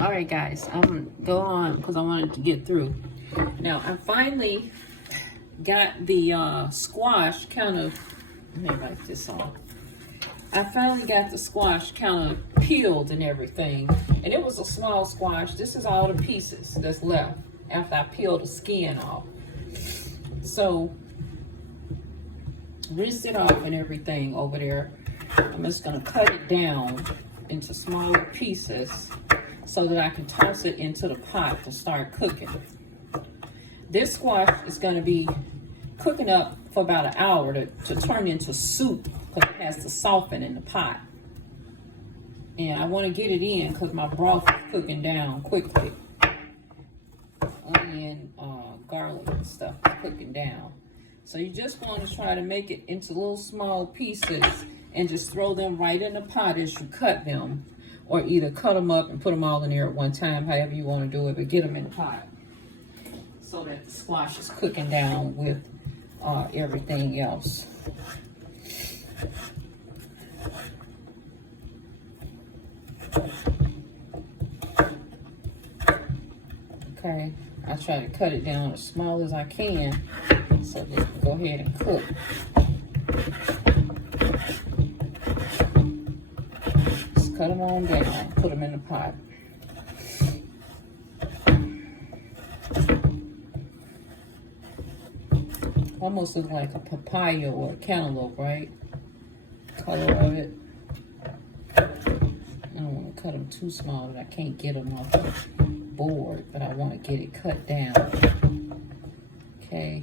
All right, guys, I'm gonna go on because I wanted to get through. Now, I finally got the squash kind of, let me write this off. I finally got the squash kind of peeled and everything. And it was a small squash. This is all the pieces that's left after I peeled the skin off. So, rinse it off and everything over there. I'm just gonna cut it down into smaller pieces so that I can toss it into the pot to start cooking. This squash is gonna be cooking up for about an hour to turn into soup because it has to soften in the pot. And I want to get it in because my broth is cooking down quickly. Onion, garlic and stuff is cooking down. So you just want to try to make it into little small pieces and just throw them right in the pot as you cut them. Or either cut them up and put them all in there at one time, however you want to do it, but get them in the pot so that the squash is cooking down with everything else. Okay, I try to cut it down as small as I can so that it can go ahead and cook. Just cut them on down, put them in the pot. Almost looks like a papaya or a cantaloupe, right? Color of it. I don't want to cut them too small that I can't get them off the board, but I want to get it cut down. Okay.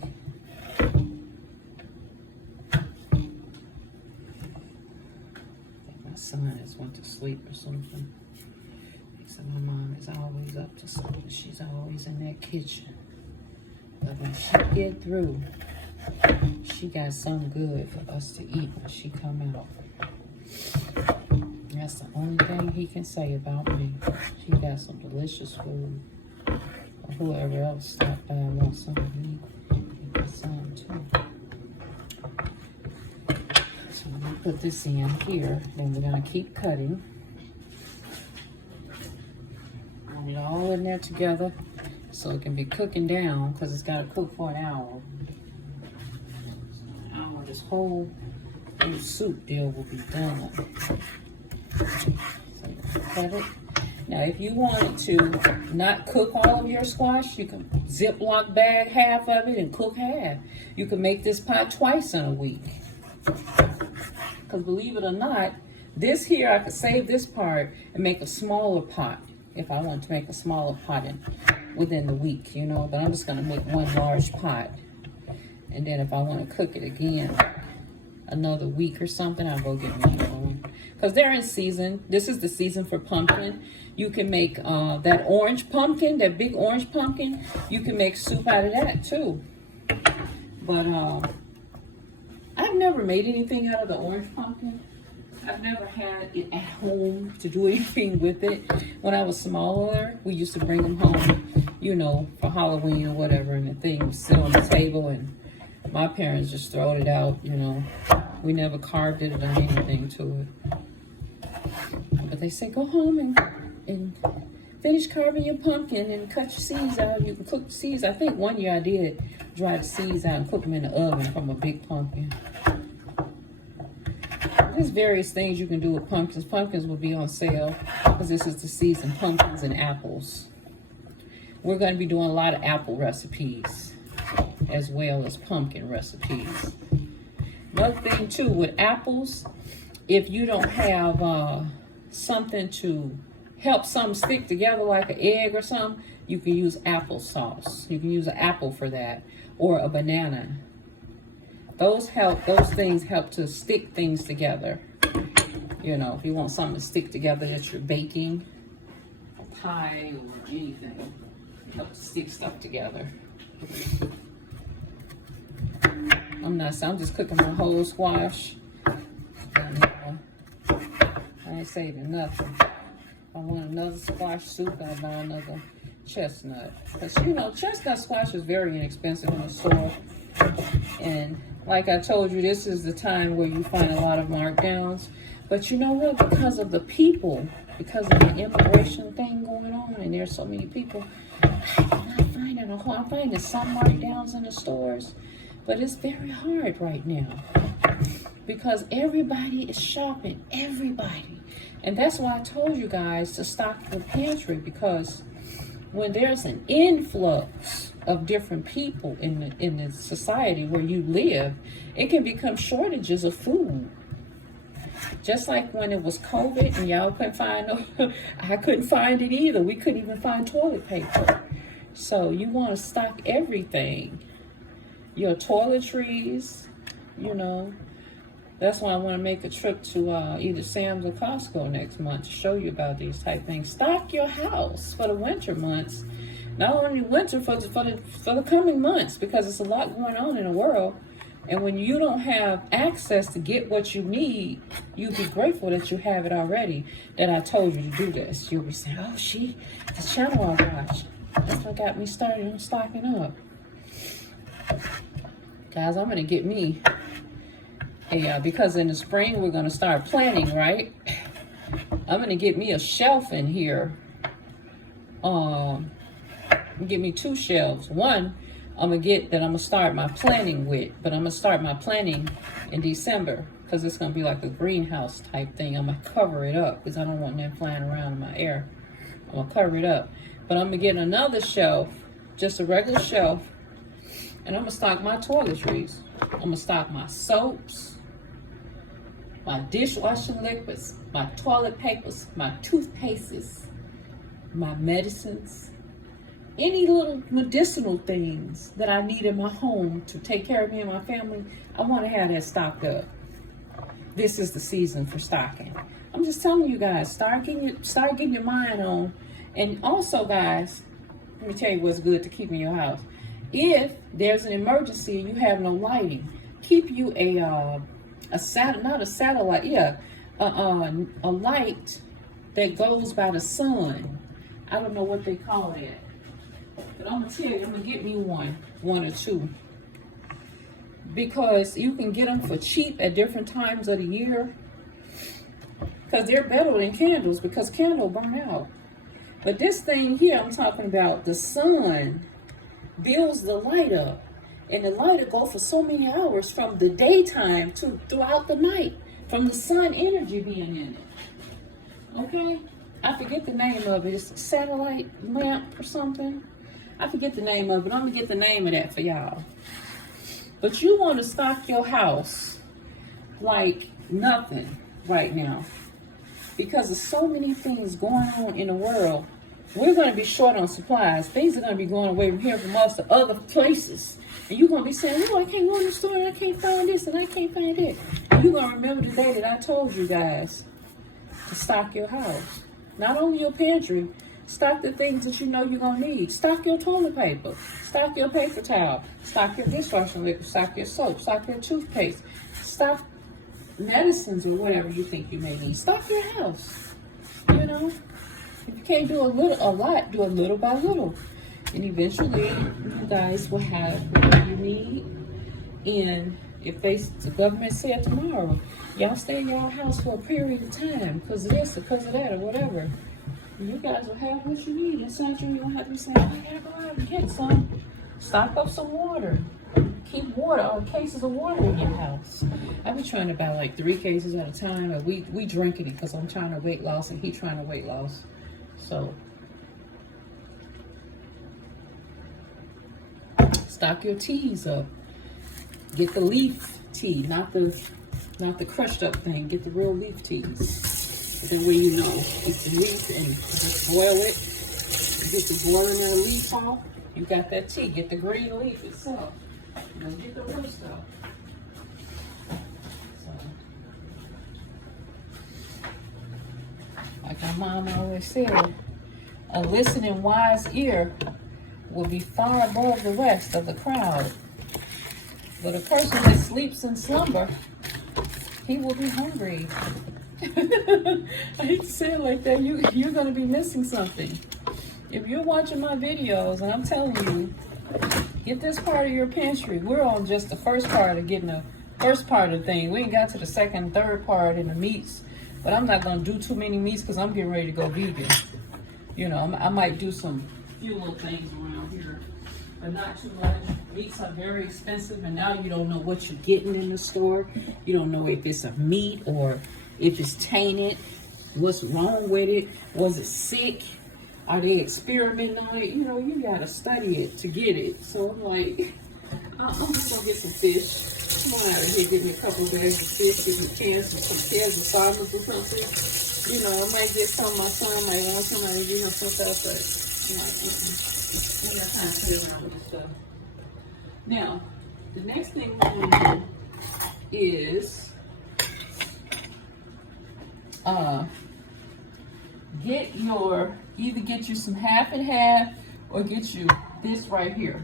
My son has went to sleep or something. So my mom is always up to something. She's always in that kitchen. But when she get through, she got something good for us to eat when she come out. That's the only thing he can say about me. She got some delicious food. Or whoever else stopped by and wants something to eat, he got some too. So I'm gonna put this in here. Then we're gonna keep cutting. Put it all in there together so it can be cooking down because it's got to cook for an hour. This whole little soup deal will be done. So cut it. Now, if you wanted to not cook all of your squash, you can Ziploc bag half of it and cook half. You can make this pie twice in a week. Because believe it or not, this here, I could save this part and make a smaller pot if I want to make a smaller pot within the week, you know. But I'm just going to make one large pot. And then if I want to cook it again another week or something, I'll go get me another one. Because they're in season. This is the season for pumpkin. You can make that orange pumpkin, that big orange pumpkin. You can make soup out of that too. But I've never made anything out of the orange pumpkin. I've never had it at home to do anything with it. When I was smaller, we used to bring them home, you know, for Halloween or whatever. And the thing would sit on the table and my parents just throwed it out, you know. We never carved it or done anything to it. But they say, go home and finish carving your pumpkin and cut your seeds out. You can cook the seeds. I think one year I did dry the seeds out and cook them in the oven from a big pumpkin. There's various things you can do with pumpkins. Pumpkins will be on sale because this is the season, pumpkins and apples. We're going to be doing a lot of apple recipes as well as pumpkin recipes. Another thing too with apples, if you don't have something to help something stick together like an egg or something, you can use applesauce. You can use an apple for that or a banana. Those things help to stick things together. You know, if you want something to stick together that you're baking, a pie or anything, help to stick stuff together. I'm just cooking my whole squash. And, I ain't saving nothing. If I want another squash soup, I'll buy another chestnut. Because, you know, chestnut squash is very inexpensive in the store. And like I told you, this is the time where you find a lot of markdowns. But you know what? Because of the people, because of the immigration thing going on, and there's so many people, I'm not finding a whole. I'm finding some markdowns in the stores, but it's very hard right now because everybody is shopping. Everybody, and that's why I told you guys to stock the pantry, because when there's an influx of different people in the society where you live, it can become shortages of food. Just like when it was COVID and y'all couldn't find I couldn't find it either. We couldn't even find toilet paper. So you want to stock everything. Your toiletries, you know. That's why I want to make a trip to either Sam's or Costco next month to show you about these type things. Stock your house for the winter months. Not only winter, for the coming months, because it's a lot going on in the world. And when you don't have access to get what you need, you be grateful that you have it already, that I told you to do this. You'll be saying, oh, the channel I watched, that's what got me started on stocking up. Guys, I'm going to get me because in the spring we're going to start planting, right? I'm going to get me a shelf in here. Get me 2 shelves. One I'm gonna start my planting with, but I'm gonna start my planting in December because it's gonna be like a greenhouse type thing. I'm gonna cover it up because I don't want them flying around in my air. I'm gonna cover it up, but I'm gonna get another shelf, just a regular shelf, and I'm gonna stock my toiletries. I'm gonna stock my soaps, my dishwashing liquids, my toilet papers, my toothpastes, my medicines. Any little medicinal things that I need in my home to take care of me and my family, I want to have that stocked up. This is the season for stocking. I'm just telling you guys, start getting your mind on. And also, guys, let me tell you what's good to keep in your house. If there's an emergency and you have no lighting, keep you a light that goes by the sun. I don't know what they call it. But I'm going to tell you, I'm going to get me one or two. Because you can get them for cheap at different times of the year. Because they're better than candles, because candles burn out. But this thing here, I'm talking about, the sun builds the light up. And the light will go for so many hours from the daytime to throughout the night. From the sun energy being in it. Okay? I forget the name of it. It's a satellite lamp or something. I forget the name of it. I'm going to get the name of that for y'all. But you want to stock your house like nothing right now. Because there's so many things going on in the world. We're going to be short on supplies. Things are going to be going away from here from us to other places. And you're going to be saying, oh, I can't go in the store and I can't find this and I can't find that. And you're going to remember the day that I told you guys to stock your house. Not only your pantry, stock the things that you know you're going to need. Stock your toilet paper. Stock your paper towel. Stock your dishwashing liquid. Stock your soap. Stock your toothpaste. Stock medicines or whatever you think you may need. Stock your house. You know? If you can't do a lot, do a little by little. And eventually, you guys will have what you need. And if the government said tomorrow, y'all stay in your house for a period of time because of this or because of that or whatever, you guys will have what you need inside you. You don't have to be saying, I gotta go out and get some. Stock up some water. Keep water, or cases of water in your house. I've been trying to buy like 3 cases at a time. And we drinking it because I'm trying to weight loss and he trying to weight loss. So stock your teas up. Get the leaf tea, not the crushed up thing. Get the real leaf teas. That way you know it's the leaf and just boil it. Get the boiling of the leaf off. You got that tea. Get the green leaf itself. Don't get the root stuff. So, like my mom always said, a listening wise ear will be far above the rest of the crowd. But a person that sleeps in slumber, he will be hungry. I hate to say it like that. You're going to be missing something. If you're watching my videos, and I'm telling you, get this part of your pantry. We're on just the first part of getting the first part of the thing. We ain't got to the second, third part in the meats But I'm not gonna do too many meats because I'm getting ready to go vegan. You know, I might do some few little things around here, but not too much. Meats are very expensive, and now you don't know what you're getting in the store. You don't know if it's a meat or if it's tainted. What's wrong with it? Was it sick? Are they experimenting on it? You know, you gotta study it to get it. So I'm like, I'm just gonna get some fish. Come on out of here, give me a couple of bags of fish, give me cans of some cans of salads or something. You know, I might get some. My son might want somebody to give him some stuff, but you know, I got time to play around with this stuff. Now, the next thing we're gonna do is either get you some half and half or get you this right here.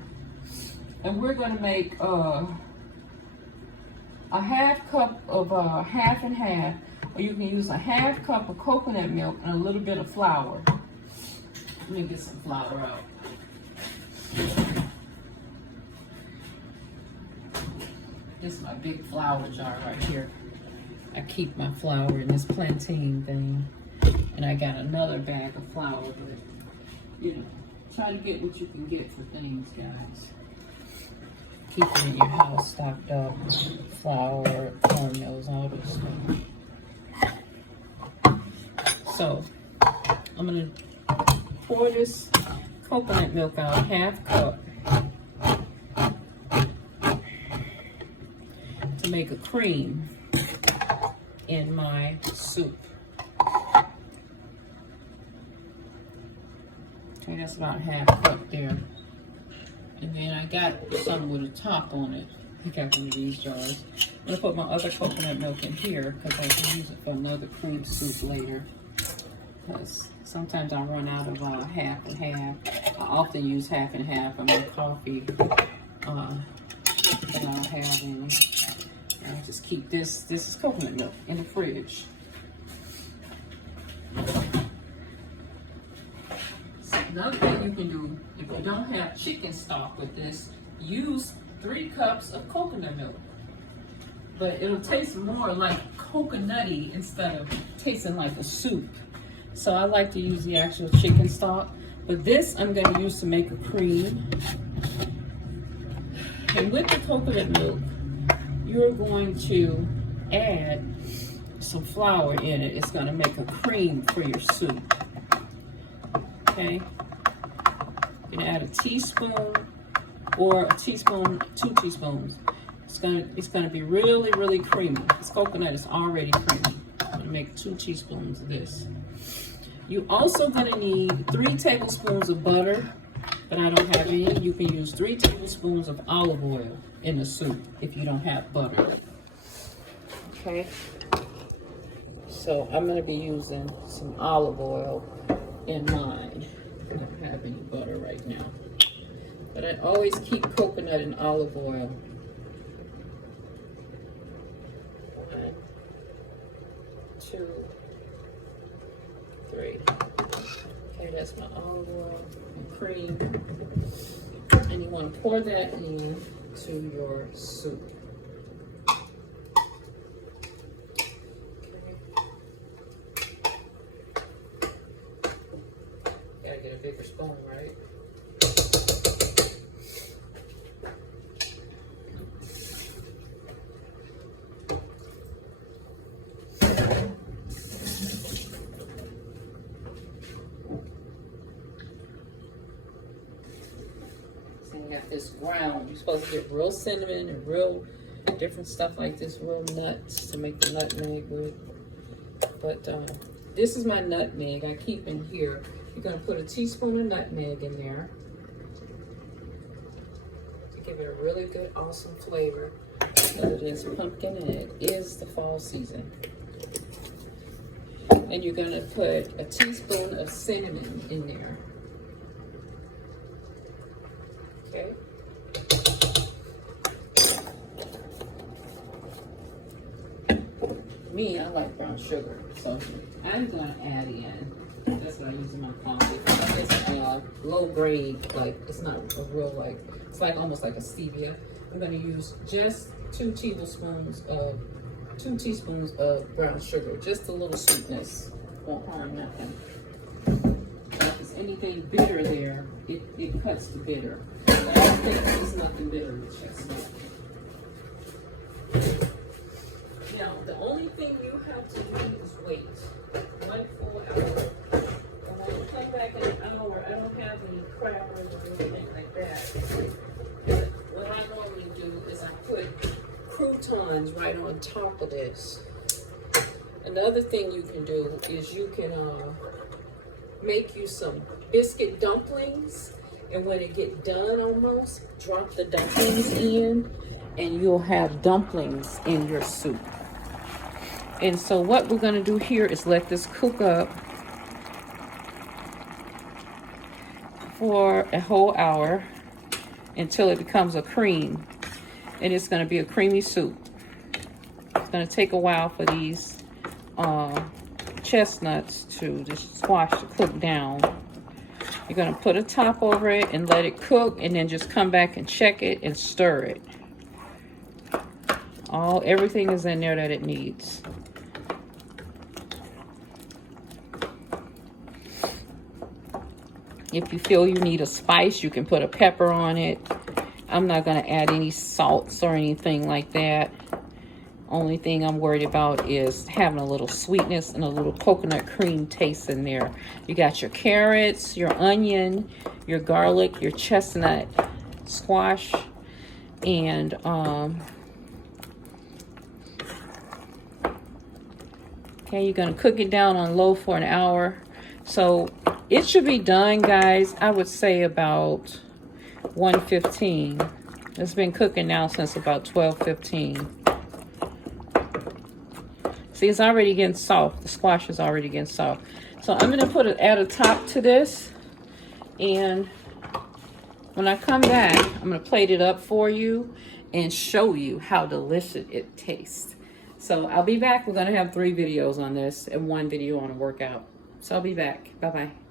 And we're gonna make a half cup of half and half, or you can use a half cup of coconut milk and a little bit of flour. Let me get some flour out. This is my big flour jar right here. I keep my flour in this plantain thing. And I got another bag of flour, but you know, try to get what you can get for things, guys. Keep it in your house stocked up. Flour, cornmeals, all this stuff. So, I'm gonna pour this coconut milk out, half cup, to make a cream in my soup. Okay, that's about half cup there. And then I got some with a top on it. I got one of these jars. I'm gonna put my other coconut milk in here because I can use it for another cream soup later. Because sometimes I run out of half and half. I often use half and half for my coffee that I don't have any. And I just keep this is coconut milk, in the fridge. Another thing you can do, if you don't have chicken stock with this, use 3 cups of coconut milk. But it'll taste more like coconutty instead of tasting like a soup. So I like to use the actual chicken stock. But this I'm going to use to make a cream. And with the coconut milk, you're going to add some flour in it. It's going to make a cream for your soup. Okay? You can add a teaspoon or a teaspoon, 2 teaspoons. It's gonna be really, really creamy. This coconut is already creamy. I'm gonna make 2 teaspoons of this. You also gonna need 3 tablespoons of butter, but I don't have any. You can use 3 tablespoons of olive oil in the soup if you don't have butter. Okay. So I'm gonna be using some olive oil in mine. I don't have any butter right now. But I always keep coconut and olive oil. 1, 2, 3. Okay, that's my olive oil and cream. And you want to pour that in to your soup. Gotta get a bigger spoon, right? This ground, you're supposed to get real cinnamon and real different stuff like this, real nuts to make the nutmeg with. But this is my nutmeg I keep in here. You're going to put a teaspoon of nutmeg in there to give it a really good, awesome flavor. Because it is pumpkin and it is the fall season. And you're going to put a teaspoon of cinnamon in there. Okay. Me, I like brown sugar, so I'm gonna add in. That's what I use in my coffee. It's low grade, like it's not a real like. It's like almost like a stevia. I'm gonna use just 2 tablespoons of 2 teaspoons of brown sugar, just a little sweetness. Won't harm nothing. If there's anything bitter there, it cuts the bitter. But I don't think there's nothing bitter with chestnut. Now, the only thing you have to do is wait 1 full hour. And when you come back in an hour, I don't have any crackers or anything like that. But what I normally do is I put croutons right on top of this. Another thing you can do is you can make you some biscuit dumplings, and when it get done almost, drop the dumplings in, and you'll have dumplings in your soup. And so what we're going to do here is let this cook up for a whole hour until it becomes a cream, and it's going to be a creamy soup. It's going to take a while for these chestnuts to, the squash to cook down. You're going to put a top over it and let it cook, and then just come back and check it and stir it. Everything is in there that it needs. If you feel you need a spice, you can put a pepper on it. I'm not going to add any salts or anything like that. Only thing I'm worried about is having a little sweetness and a little coconut cream taste in there. You got your carrots, your onion, your garlic, your chestnut, squash, and okay, you're going to cook it down on low for an hour. So it should be done, guys, I would say about 1:15. It's been cooking now since about 12:15. See, it's already getting soft. The squash is already getting soft. So I'm going to add a top to this. And when I come back, I'm going to plate it up for you and show you how delicious it tastes. So I'll be back. We're going to have 3 videos on this and 1 video on a workout. So I'll be back. Bye-bye.